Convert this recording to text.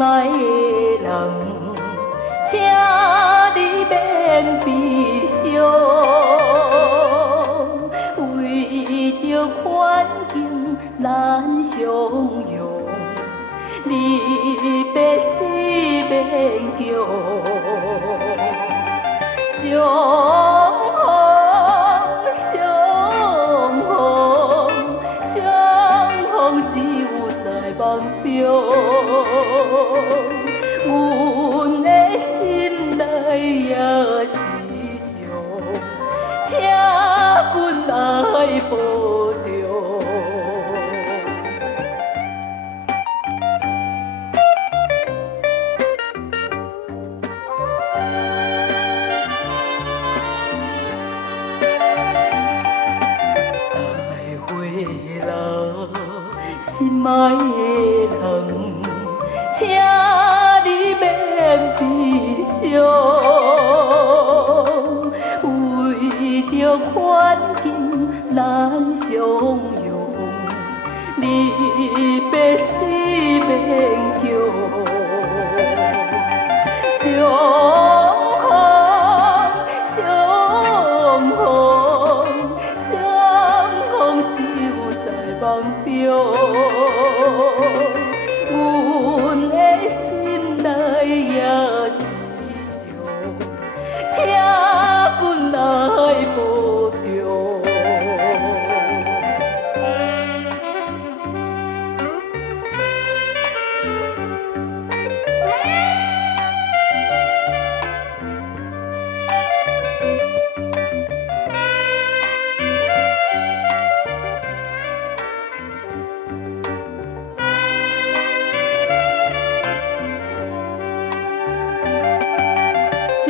爱的人，请你免悲伤，为着环境咱相拥，你别死免叫。相逢，相逢，相逢，只有在梦中。阮的心内也是伤，请阮爱保重。心爱的人，请你免悲伤，为着环境咱相拥，你别死免叫。相逢，相逢，相逢，只有在梦中。阮的心内也是伤，请阮爱保重。相